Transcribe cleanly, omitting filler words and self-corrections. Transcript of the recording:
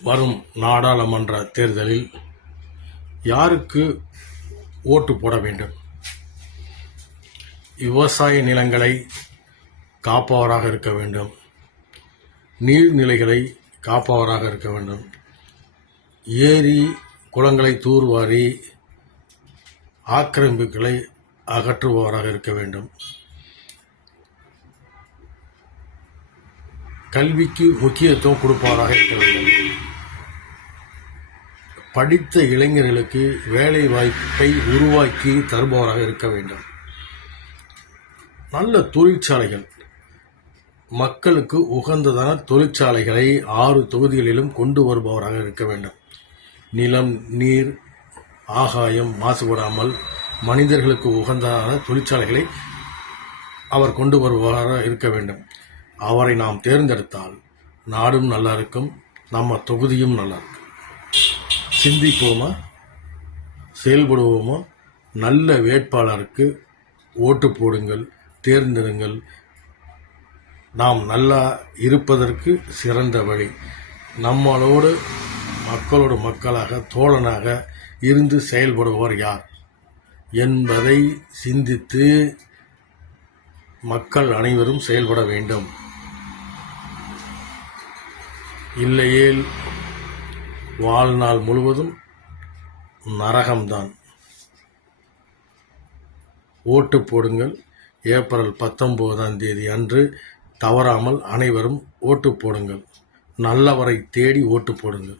வரும் நாடாளுமன்ற தேர்தலில் யாருக்கு ஓட்டு போட வேண்டும்? விவசாய நிலங்களை காப்பவராக இருக்க வேண்டும், நீர்நிலைகளை காப்பவராக இருக்க வேண்டும், ஏரி குளங்களை தூர்வாரி ஆக்கிரமிப்புகளை அகற்றுபவராக இருக்க வேண்டும், கல்விக்கு முக்கியத்துவம் கொடுப்பவராக இருக்க வேண்டும், படித்த இளைஞர்களுக்கு வேலை வாய்ப்பை உருவாக்கி தருபவராக இருக்க வேண்டும், நல்ல தொழிற்சாலைகள், மக்களுக்கு உகந்ததான தொழிற்சாலைகளை 6 தொகுதிகளிலும் கொண்டு வருபவராக இருக்க வேண்டும், நிலம், நீர், ஆகாயம் மாசுபடாமல் மனிதர்களுக்கு உகந்ததான தொழிற்சாலைகளை அவர் கொண்டு வருபவராக இருக்க வேண்டும். அவரை நாம் தேர்ந்தெடுத்தால் நாடும் நல்லா இருக்கும், நம்ம தொகுதியும் நல்லா இருக்கும். சிந்திப்போமா, செயல்படுவோமா? நல்ல வேட்பாளருக்கு ஓட்டு போடுங்கள், தேர்ந்தெடுங்கள். நாம் நல்லா இருப்பதற்கு சிறந்த வழி நம்மளோடு மக்களோடு மக்களாக தோழனாக இருந்து செயல்படுபவர் யார் என்பதை சிந்தித்து மக்கள் அனைவரும் செயல்பட வேண்டும். இல்லையேல் வாழ்நாள் முழுவதும் நரகம்தான். ஓட்டு போடுங்கள். ஏப்ரல் 19ஆம் தேதி அன்று தவறாமல் அனைவரும் ஓட்டு போடுங்கள். நல்லவரை தேடி ஓட்டு போடுங்கள்.